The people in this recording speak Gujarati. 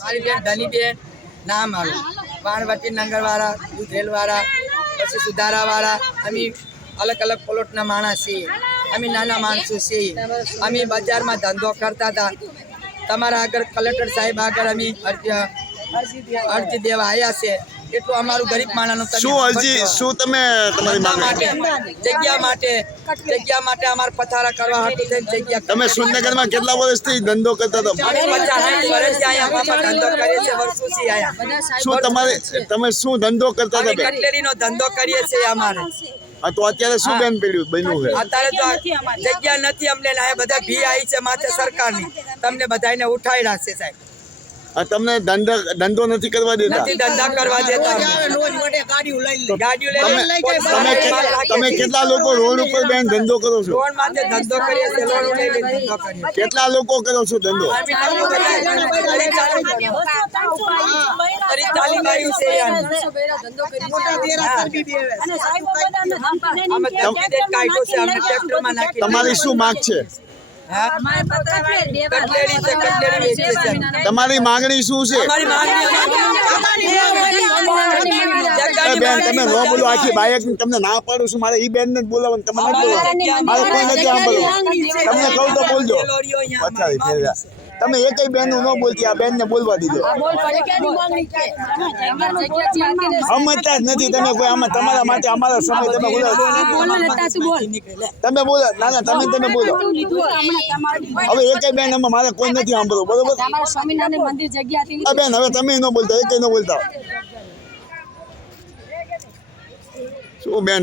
મારી બેન ધનીબેન, નામ મારું વાણવટી નંગરવાળા દૂધરેલવાળા પછી સુધારાવાળા. અમે અલગ અલગ પ્લોટના માણસ છીએ. અમે નાના માણસો છીએ. અમે બજારમાં ધંધો કરતા હતા. તમારા આગળ કલેક્ટર સાહેબ આગળ અમે અરજી અરજી દેવા આવ્યા છે. એટલું અમારું ગરીબ માણસનું શું અરજી શું તમે તમારી માંગણી? માટે જગ્યા માટે જગ્યા માટે અમારે પથારા કરવા હતું થઈને જગ્યા તમે સુરનગરમાં કેટલા વર્ષથી ધંધો કરતા હતા? ધંધો કરીએ છીએ વર્ષોથી અહીંયા. શું તમારે તમે શું ધંધો કરતા હતા કટલેરીનો ધંધો કરીએ છીએ અમારે. હા તો અત્યારે શું બેન પડ્યું બન્યું છે? અત્યારે તો જગ્યા નથી અમને લાયા બધા ભી આવી છે માથે સરકારની. તમને બધાને ઉઠાઈ રાખશે સાહેબ. તમને ધંધા ધંધો નથી કરવા દેતા. નથી ધંધા કરવા દેતા. ગાડીઓ તમે કેટલા લોકો રોડ ઉપર બેન ધંધો કરો છો? લોન માટે ધંધો કરીએ છીએ લોન લઈને ધંધો કરીએ કેટલા લોકો કરો છો ધંધો? તમારી શું માંગ છે? તમારી માંગણી શું છે? બેન તમે ન બોલો આખી બાયક તમને ના પાડું છું મારે ઈ બેન ને જ બોલાવવાનું તમે નથી બોલાવવાનું મારે કોઈ નથી સાંભળવું. તમને કહું તો બોલજો. પથારી તમે એકય બેન ન બોલતી આ બેન ને બોલવા દીધો. સમજતા જ નથી તમે કોઈ આમાં તમારા માટે અમારા સમય તમે બોલો. તમે બોલો ના ના તમે તમે બોલો. હવે એકય બેન અમે મારે કોઈ નથી સાંભળવું બરોબર? બેન હવે તમે ન બોલતા એકય ન બોલતા. શું બેન?